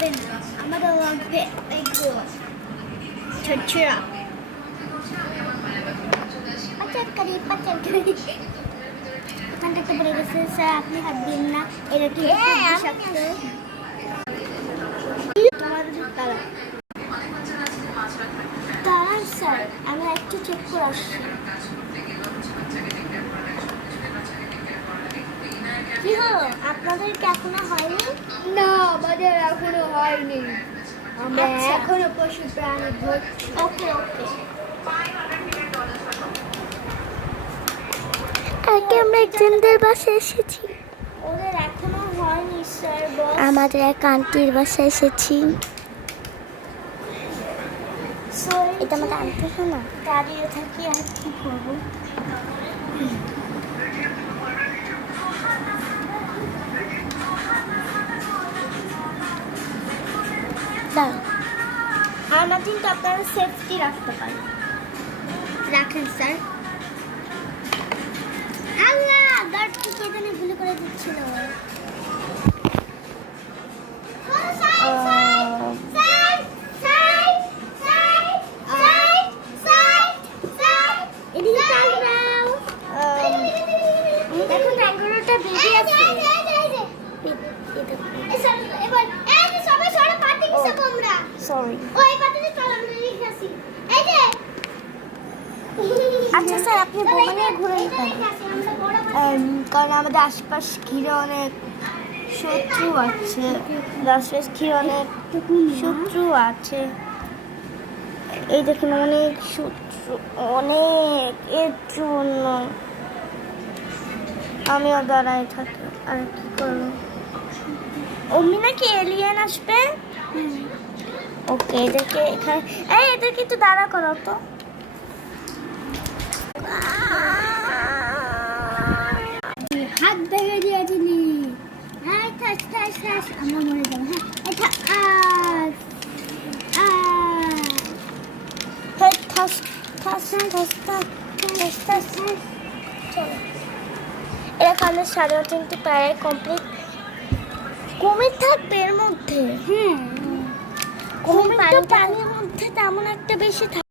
লাগবে না, আমাদের লাগবে এগুলো ছড়ছড়া পাচারকারী ওখানটাতে পড়ে গেছে। স্যার আপনি হাত দিন না, এটা কি দাঁড়ান স্যার, আমি একটু চেক করে আসছি। কি হলো, আপনাদের কি এখনো হয়নি? না, আমাদের এখনো হয়নি। আমরা আচ্ছা। এখনো পশু প্রাণী ধরছি। ওকে ওকে। আগে আমরা একজনদের বাসায় এসেছি। ওদের এখনো হয়নি স্যার। বস আমাদের এক আন্টির বাসায় এসেছি। এটা আমাদের আন্টি না। দাঁড়িয়ে থাকি আর কি করবো। আমরা কিন্তু আপনারা সেফটি রাখতে পারি। রাখেন স্যার। আল্লাহ, গার্ড কি এখানে গুলি করে দিচ্ছিল। দেখুন ট্যাঙ্গুলোটা বেরিয়ে আছে। সরি। আচ্ছা স্যার, আপনি বোমা নিয়ে ঘুরে যেতেন, কারণ আমাদের আশপাশ ঘিরে অনেক শত্রু আছে। আশপাশ ঘিরে অনেক শত্রু আছে। এই দেখুন অনেক শত্রু, অনেক। এর জন্য আমিও দাঁড়ায় থাকি। আর কি করবো? অমনি নাকি এলিয়েন আসবে। ওকে, এদেরকে এখানে, এদেরকে একটু দাঁড়া করো তো। হাত ভেঙে দিয়েছিলি। হ্যাঁ, আমরা মরে যাবো। হ্যাঁ, এটা এটা কালের 3:30 প্রায় কমপ্লিট। কুমির থাকবে এর মধ্যে? হ্যাঁ, কুমির তো পানির মধ্যে তেমন একটা বেশি থাকে।